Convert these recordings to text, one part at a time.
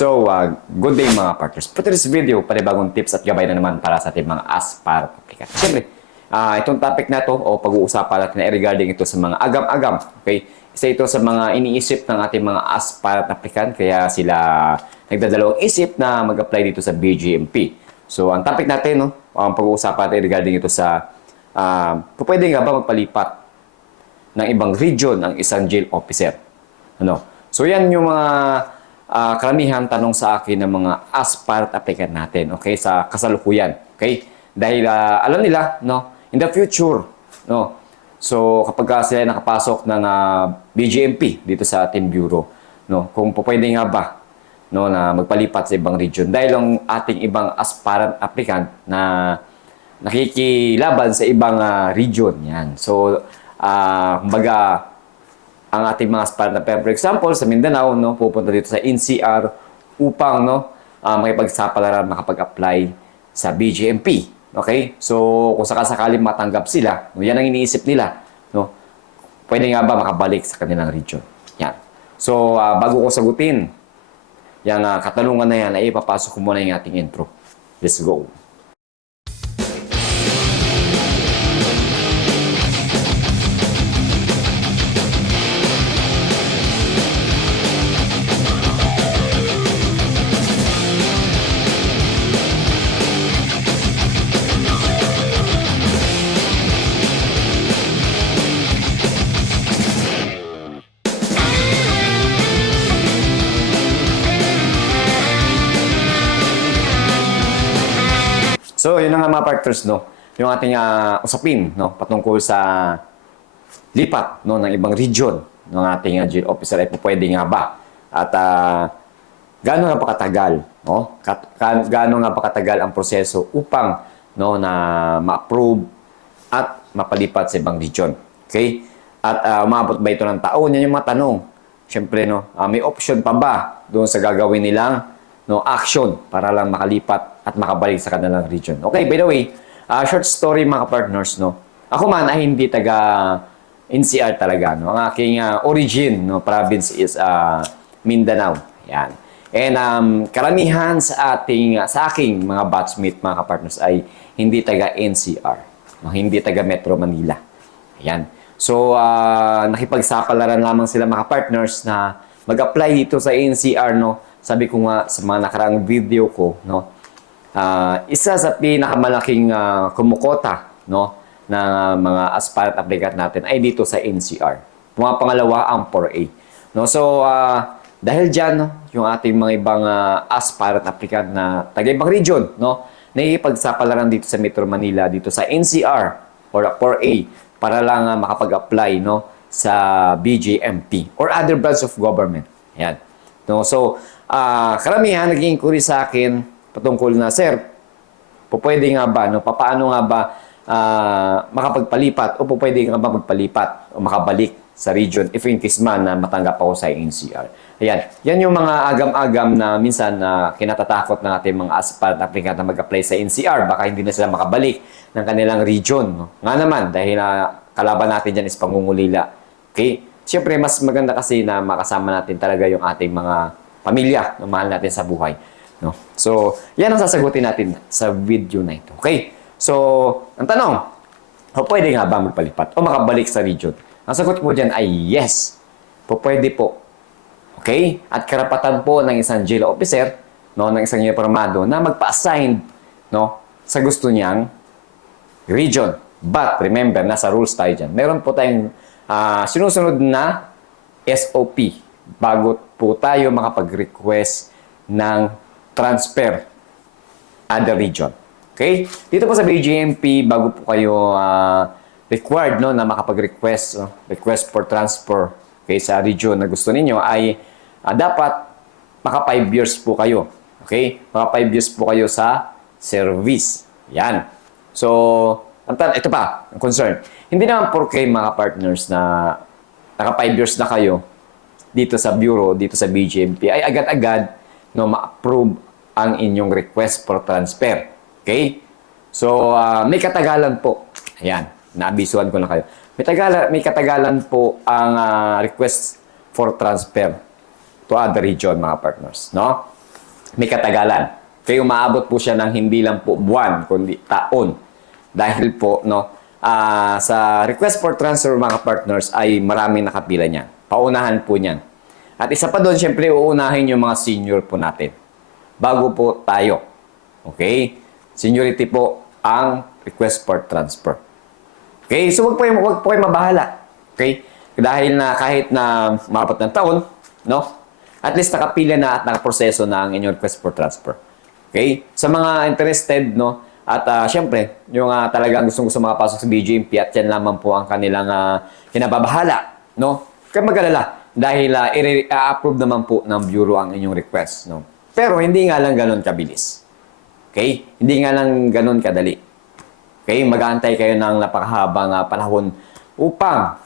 Good day mga partners. For this video, panibagong tips at gabay na naman para sa ating mga aspirant applicant. Siyempre, itong topic na to o pag-uusapan natin ay regarding ito sa mga agam-agam. Okay? Isa ito sa mga iniisip ng ating mga aspirant applicant kaya sila nagdadalawang isip na mag-apply dito sa BGMP. So, ang topic natin, no, ang pag-uusapan natin regarding ito sa pwede nga ba magpalipat ng ibang region ang isang jail officer? Ano? So, yan yung mga karamihan tanong sa akin ng mga aspirant applicant natin, okay, sa kasalukuyan, okay? Dahil alam nila, no, in the future, no, so kapag sila nakapasok ng BGMP dito sa ating bureau, no, kung pwede nga ba, no, na magpalipat sa ibang region dahil ang ating ibang aspirant applicant na nakikilaban sa ibang region, yan. So, kumbaga, ang ating mga aspirant na for example, sa Mindanao, no, pupunta dito sa NCR upang makipagsapalaran, makapag-apply sa BGMP. Okay? So, kung sakasakaling matanggap sila, no, yan ang iniisip nila. No? Pwede nga ba makabalik sa kanilang region? Yan. So, bago ko sagutin, yung katanungan na yan, ay ipapasok ko muna yung ating intro. Let's go. So, yun na nga mga partners, no? Yung ating usapin, no? Patungkol sa lipat, no, ng ibang region ng ating jail officer ay pwede nga ba? At gaano nga ba katagal, no? Gaano nga ba katagal ang proseso upang, no, na ma-approve at mapalipat sa ibang region. Okay? At umabot ba ito ng taon? Yan yung mga tanong. Siyempre, no, may option pa ba doon sa gagawin nilang, no, action para lang makalipat at makabalik sa kanilang region. Okay, by the way, short story mga partners, no. Ako man ay hindi taga NCR talaga, no. Ang aking origin, no, province is Mindanao. Yan. And karamihan sa aking mga batchmate, mga partners ay hindi taga NCR, no, hindi taga Metro Manila. Yan. So, nakipagsapalaran lamang sila mga partners na mag-apply dito sa NCR, no. Sabi ko nga sa mga nakaraang video ko, no, isa sa pinakamalaking kumukota, no, na mga aspirant applicant natin ay dito sa NCR. Mga pangalawa ang 4A. No, so, dahil dyan, no, yung ating mga ibang aspirant applicant na taga-ibang region, no, nakikipagsapalaran dito sa Metro Manila, dito sa NCR or 4A para lang makapag-apply, no, sa BGMP or other branch of government. Ayan. No, so, karamihan nag-inquiry sa akin patungkol na, sir, pwede nga ba, no, paano nga ba makapagpalipat o pwede nga ba magpalipat o makabalik sa region if in case man na matanggap ako sa NCR. Ayan. Yan yung mga agam-agam na minsan kinatatakot ng ating mga aspirant applicant na mag-apply sa NCR. Baka hindi na sila makabalik ng kanilang region. No? Nga naman, dahil kalaban natin dyan is pangungulila. Okay? Siyempre, mas maganda kasi na makasama natin talaga yung ating mga pamilya na mahal natin sa buhay. No? So, yan ang sasagutin natin sa video na ito. Okay? So, ang tanong, pwede nga ba magpalipat o makabalik sa region? Ang sagot mo dyan ay yes. Pwede po. Okay? At karapatan po ng isang jail officer, no, ng isang uniformado na magpa-assign, no, sa gusto niyang region. But, remember, nasa rules tayo dyan. Meron po tayong sinusunod na SOP bago po tayo makapag-request ng transfer other region. Okay? Dito po sa BGMP, bago po kayo required, no, na makapag-request request for transfer, okay, sa region na gusto ninyo ay dapat maka 5 years po kayo. Okay? Maka 5 years po kayo sa service. Yan. So, ito pa, ang concern. Hindi naman porke mga partners na naka 5 years na kayo dito sa bureau, dito sa BGMP, ay agad-agad, no, ma-approve ang inyong request for transfer. Okay? So, may katagalan po. Ayan, naabisuhan ko na kayo. May katagalan po ang request for transfer to other region, mga partners. No? may katagalan. Kaya umaabot po siya ng hindi lang po buwan, kundi taon. Dahil po, sa request for transfer mga partners ay maraming nakapila niyan. Paunahan po niyan. At isa pa doon, syempre, uunahin yung mga senior po natin. Bago po tayo. Okay? Seniority po ang request for transfer. Okay? So, wag po kayo mabahala. Okay? Dahil na kahit na maabot ng taon, at least nakapila na at nakaproseso na ang inyong request for transfer. Okay? Sa mga interested, at syempre, yung talagang gustong-gusto makapasok sa BGMP at yan lamang po ang kanilang kinababahala, Kaya mag-alala dahil i-approve naman po ng Bureau ang inyong request, Pero hindi nga lang ganun kabilis. Okay? Hindi nga lang ganun kadali. Okay? Mag-aantay kayo ng napakahabang panahon upang,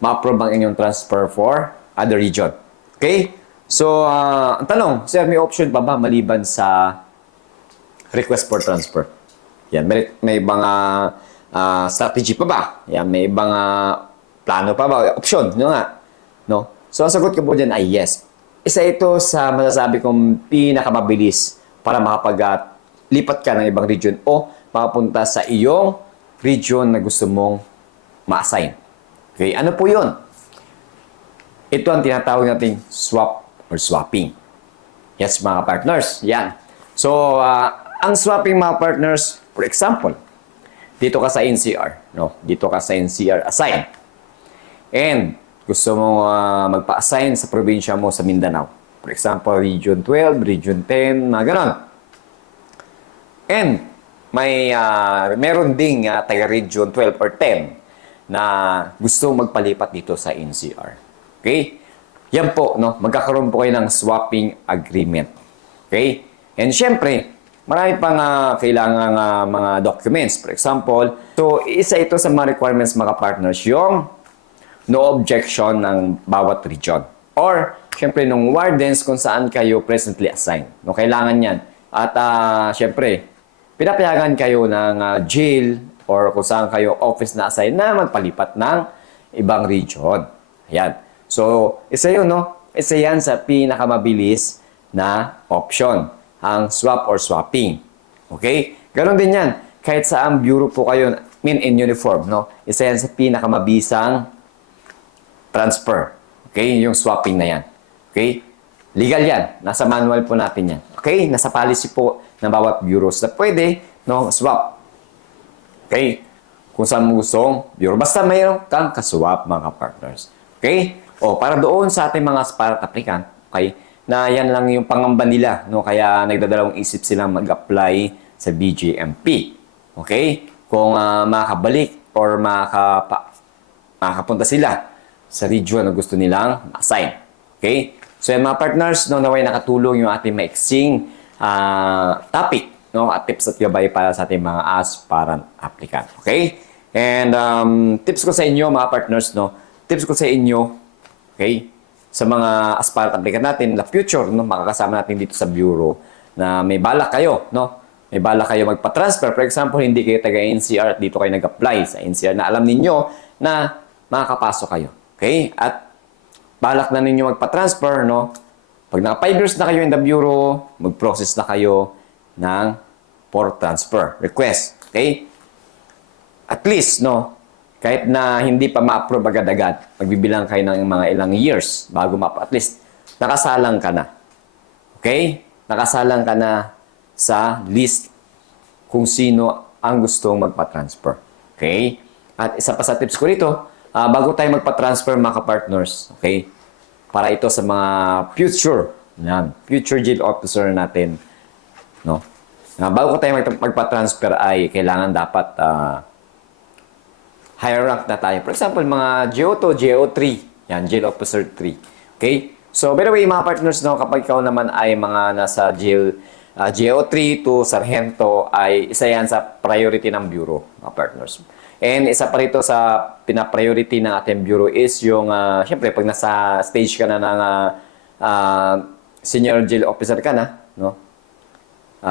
ma-approve ang inyong transfer for other region. Okay? So, ang tanong, sir, may option pa ba maliban sa request for transfer? Yan, may ibang strategy pa ba? Yan, may ibang plano pa ba? Option, So, ang sagot ko po dyan ay yes. Isa ito sa masasabi kong pinakamabilis para makapag-lipat ka ng ibang region o makapunta sa iyong region na gusto mong ma-assign. Okay, ano po yun? Ito ang tinatawag nating swap or swapping. Yes, mga partners. Yan. So, ang swapping mga partners, for example, dito ka sa NCR. Dito ka sa NCR assign. And gusto mo magpa-assign sa probinsya mo sa Mindanao. For example, Region 12, Region 10, mga ganon. And meron ding taga-Region 12 or 10 na gusto magpalipat dito sa NCR. Okay? Yan po, magkakaroon po kayo ng swapping agreement. Okay? And syempre, marami pang kailangan mga documents. For example, so isa ito sa mga requirements mga partners, yung no objection ng bawat region. Or, syempre, nung wardens kung saan kayo presently assigned. Kailangan yan. At, syempre, pinapayagan kayo ng jail or kung saan kayo office na assign na magpalipat ng ibang region. Ayan. So, isa yun, Isa yan sa pinakamabilis na option. Ang swap or swapping. Okay? Ganon din yan. Kahit saan bureau po kayo, in uniform, Isa yan sa pinakamabisang transfer. Okay? Yung swapping na yan. Okay? Legal yan. Nasa manual po natin yan. Okay? Nasa policy po ng bawat bureaus na pwede, swap. Okay? Kung saan mo gustong bureau. Basta mayroon kang kaswap, mga partners. Okay? O, para doon sa ating mga aspirant applicant, okay, na yan lang yung pangamba nila, kaya nagdadalawang isip silang mag-apply sa BGMP. Okay? Kung makakabalik or makakapunta sila sa region na gusto nilang assign. Okay? So, yung mga partners, naway nakatulong yung ating maiksing topic, at tips at gabay para sa ating mga aspirant applicant. Okay? And tips ko sa inyo, mga partners, tips ko sa inyo, okay, sa mga aspirant applicant natin, na future, makakasama natin dito sa bureau, na may balak kayo, may balak kayo magpa-transfer. For example, hindi kayo taga-NCR at dito kayo nag-apply sa NCR na alam ninyo na makakapasok kayo. Okay? At balak na ninyo magpa-transfer, Pag naka 5 years na kayo in the bureau, mag-process na kayo ng for transfer request. Okay? At least, kahit na hindi pa ma-approve agad-agad, magbibilang kayo ng mga ilang years bago at least nakasalang ka na. Okay? Nakasalang ka na sa list kung sino ang gustong magpa-transfer. Okay? At isa pa sa tips ko rito, bago tayo magpa-transfer mga partners, okay? Para ito sa mga future jail officer natin, bago tayo magpa-transfer ay kailangan dapat higher rank na tayo. For example, mga GO2, GO3, yan, jail officer 3. Okay? So, by the way, mga partners, kapag ikaw naman ay mga nasa jail, GO3 to sargento, ay isa yan sa priority ng bureau, mga partners. And isa pa rito sa pina-priority ng ating bureau is yung, syempre, pag nasa stage ka na ng senior jail officer ka na,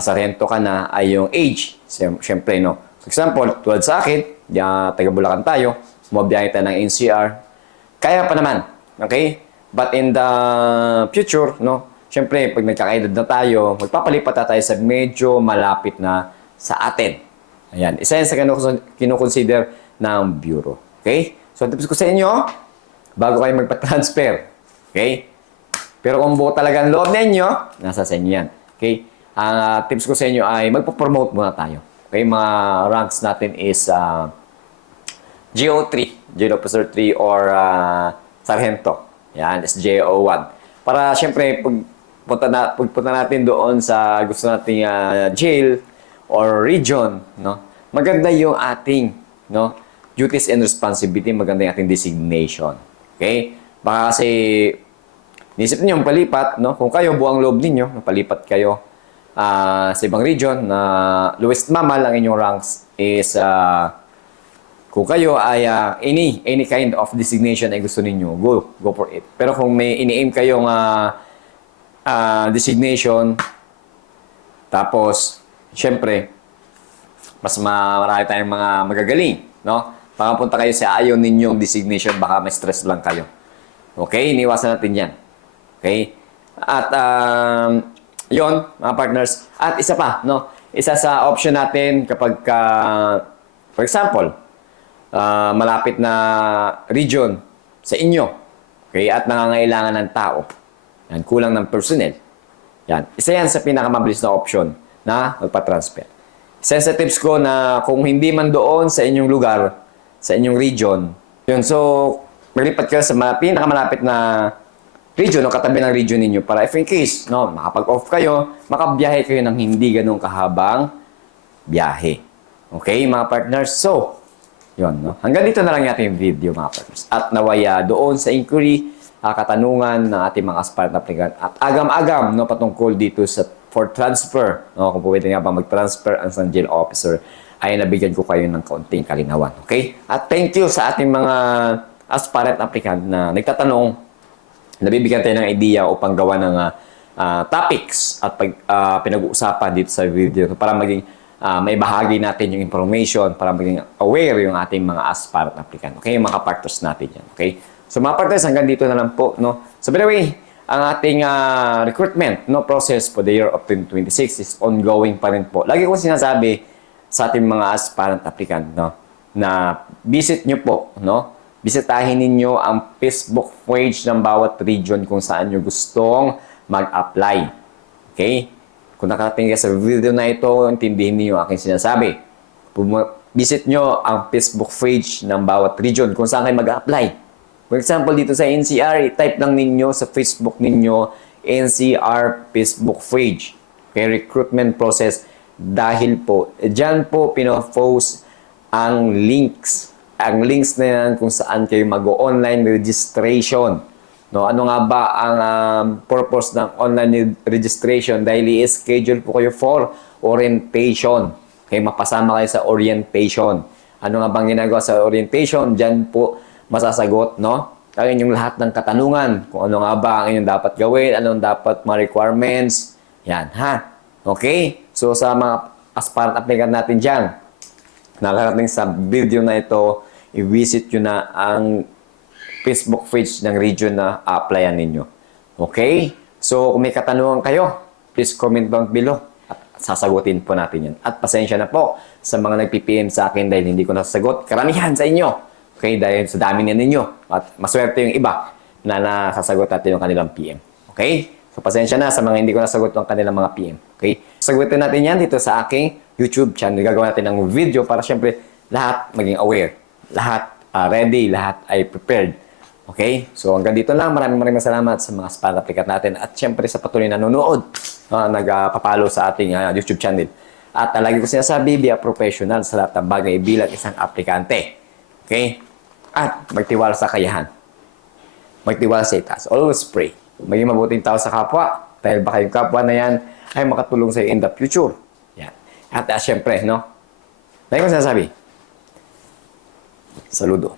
sargento ka na, ay yung age. Syempre, For example, tulad sa akin, taga Bulacan tayo, bumabiyahe tayo ng NCR, kaya pa naman, okay? But in the future, syempre, pag nagkakaedad na tayo, magpapalipat na tayo sa medyo malapit na sa atin. Ayan, isa yan sa kinukonsider ng Bureau. Okay? So, tips ko sa inyo, bago kayo magpa-transfer. Okay? Pero kung buo talaga ang loob ninyo, nasa sa inyo yan. Okay? Ang tips ko sa inyo ay magpo-promote muna tayo. Okay? Mga ranks natin is GO3, Jail Officer 3 or Sargento. Yan, is JO1. Para syempre, pagpunta natin doon sa gusto nating jail or region, no? Maganda yung ating, no, duties and responsibility, maganda yung ating designation. Okay? Baka kasi nisip niyo palipat, no? Kung kayo buang loob ninyo, palipat kayo sa ibang region na lowest mamal ang inyong ranks is kung kayo ay any kind of designation ay gusto ninyo, go for it. Pero kung may ini-aim kayong designation, tapos, syempre, mas marami tayong mga magagaling, no? Pakapunta kayo sa ayaw ninyong designation, baka may stress lang kayo. Okay? Iniwasan natin yan. Okay? At, yon mga partners. At isa pa, no? Isa sa option natin kapag, for example, malapit na region sa inyo, okay, at nangangailangan ng tao, yan, kulang ng personnel, yan, isa yan sa pinakamabilis na option na magpa-transfer. Isa sa tips ko na kung hindi man doon sa inyong lugar, sa inyong region, yun, so maglipat kayo sa pinakamalapit na region o katabi ng region ninyo para if in case, no, makapag-off kayo, makabiyahe kayo ng hindi ganun kahabang biyahe. Okay, mga partners? So, yun, no? Hanggang dito na lang yung video, mga partners. At nawaya doon sa inquiry, katanungan ng ating mga aspirant applicant at agam-agam, no, patungkol dito sa for transfer, no, kung pwede nga ba mag-transfer ang isang jail officer, ay nabigyan ko kayo ng kaunting kalinawan. Okay? At thank you sa ating mga aspirant applicant na nagtatanong, nabibigyan tayo ng idea upang gawa ng topics at pinag-uusapan dito sa video para maging may bahagi natin yung information para maging aware yung ating mga aspirant applicant. Okay? Yung mga partners natin yan. Okay? So mga partners, hanggang dito na lang po. No? So by the way, ang ating recruitment process for the year of 2026 is ongoing pa rin po. Lagi ko sinasabi sa ating mga aspirant applicant, no, na visit nyo po, no? Bisitahin ninyo ang Facebook page ng bawat region kung saan nyo gustong mag-apply. Okay? Kung nakarating ka sa video na ito, intindihin niyo ang aking sinasabi. Visit nyo ang Facebook page ng bawat region kung saan kayo mag-apply. For example, dito sa NCR, type lang ninyo sa Facebook ninyo, NCR Facebook page. Okay, recruitment process. Dahil po, dyan po pino-post ang links. Ang links na yan kung saan kayo mag-online registration. No, ano nga ba ang purpose ng online registration? Dahil i-schedule po kayo for orientation. Okay, mapasama kayo sa orientation. Ano nga bang ginagawa sa orientation? Diyan po masasagot, no? Ang inyong lahat ng katanungan. Kung ano nga ba ang inyong dapat gawin, anong dapat mga requirements. Yan, ha? Okay? So, sa mga aspirant applicant natin dyan, nakarating sa video na ito, i-visit nyo na ang Facebook page ng region na applyan ninyo. Okay? So, kung may katanungan kayo, please comment down below at sasagutin po natin yan. At pasensya na po sa mga nag-PPM sa akin dahil hindi ko nasasagot. Karamihan sa inyo. Okay? Dahil sa dami na ninyo. At maswerte yung iba na nasasagot natin yung kanilang PM. Okay? So, pasensya na sa mga hindi ko nasagot yung kanilang mga PM. Okay? Sagutin natin yan dito sa aking YouTube channel. Gagawa natin ng video para syempre lahat maging aware. Lahat ready. Lahat ay prepared. Okay? So hanggang dito lang. Maraming salamat sa mga aspirant applicant natin at syempre sa patuloy na nanonood, nagpapalo sa ating YouTube channel. At lagi ko sinasabi, be a professional sa lahat ng bagay bilang isang aplikante. Okay? At magtiwala sa kakayahan. Magtiwala sa itaas. Always pray. Maging mabuting tao sa kapwa. Dahil baka yung kapwa na yan ay makatulong sa iyo in the future. Yan. At syempre, no? Lagi ko sinasabi, saludo.